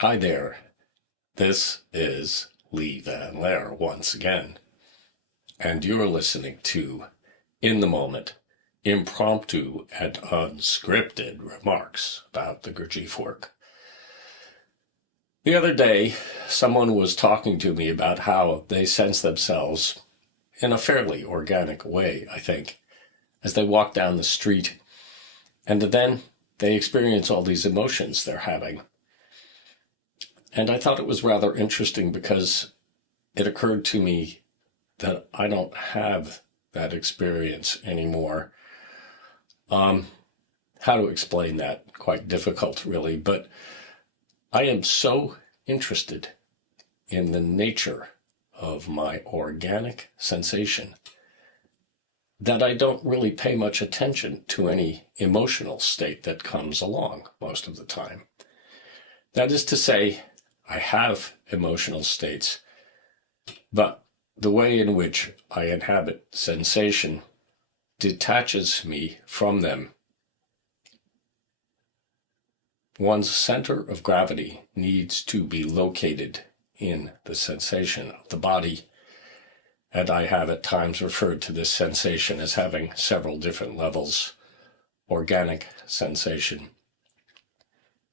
Hi there. This is Lee Van Laer once again, and you're listening to In the Moment, impromptu and unscripted remarks about the Gurdjieff work. The other day, someone was talking to me about how they sense themselves in a fairly organic way, I think, as they walk down the street, and then they experience all these emotions they're having. And I thought it was rather interesting because it occurred to me that I don't have that experience anymore. How to explain that? Quite difficult, really. But I am so interested in the nature of my organic sensation that I don't really pay much attention to any emotional state that comes along most of the time. That is to say, I have emotional states, but the way in which I inhabit sensation detaches me from them. One's center of gravity needs to be located in the sensation of the body, and I have at times referred to this sensation as having several different levels: organic sensation,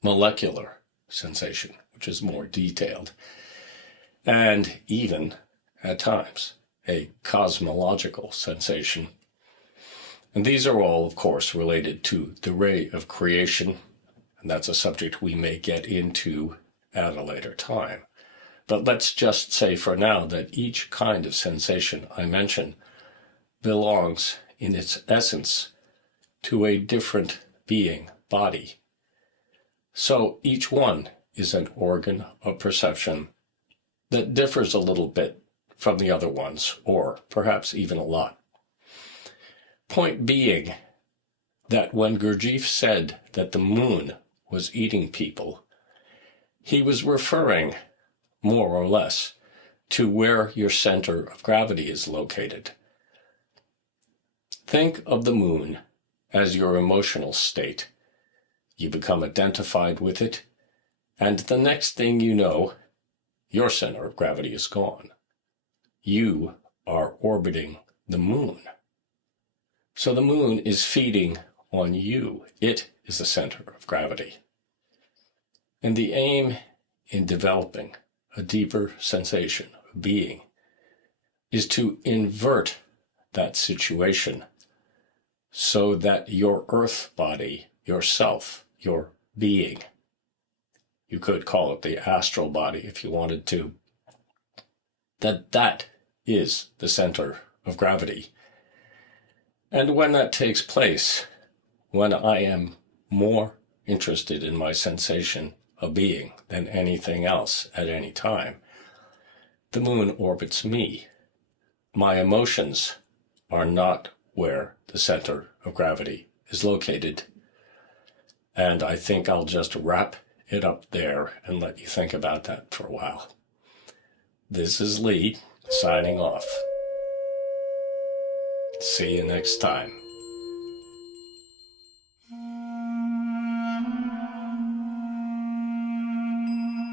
molecular sensation, which is more detailed, and even, at times, a cosmological sensation. And these are all, of course, related to the ray of creation, and that's a subject we may get into at a later time. But let's just say for now that each kind of sensation I mention belongs, in its essence, to a different being, body. So each one is an organ of perception that differs a little bit from the other ones, or perhaps even a lot. Point being that when Gurdjieff said that the moon was eating people, he was referring, more or less, to where your center of gravity is located. Think of the moon as your emotional state. You become identified with it, and the next thing you know, your center of gravity is gone. You are orbiting the moon. So the moon is feeding on you. It is the center of gravity. And the aim in developing a deeper sensation of being is to invert that situation so that your earth body, yourself, your being, you could call it the astral body if you wanted to, that is the center of gravity. And when that takes place, when I am more interested in my sensation of being than anything else at any time, the moon orbits me. My emotions are not where the center of gravity is located. And I think I'll just wrap it up there and let you think about that for a while. This is Lee, signing off. See you next time.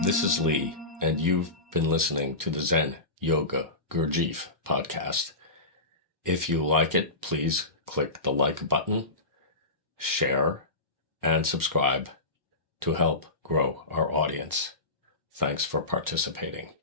This is Lee, and you've been listening to the Zen Yoga Gurdjieff podcast. If you like it, please click the like button, share, and subscribe to help grow our audience. Thanks for participating.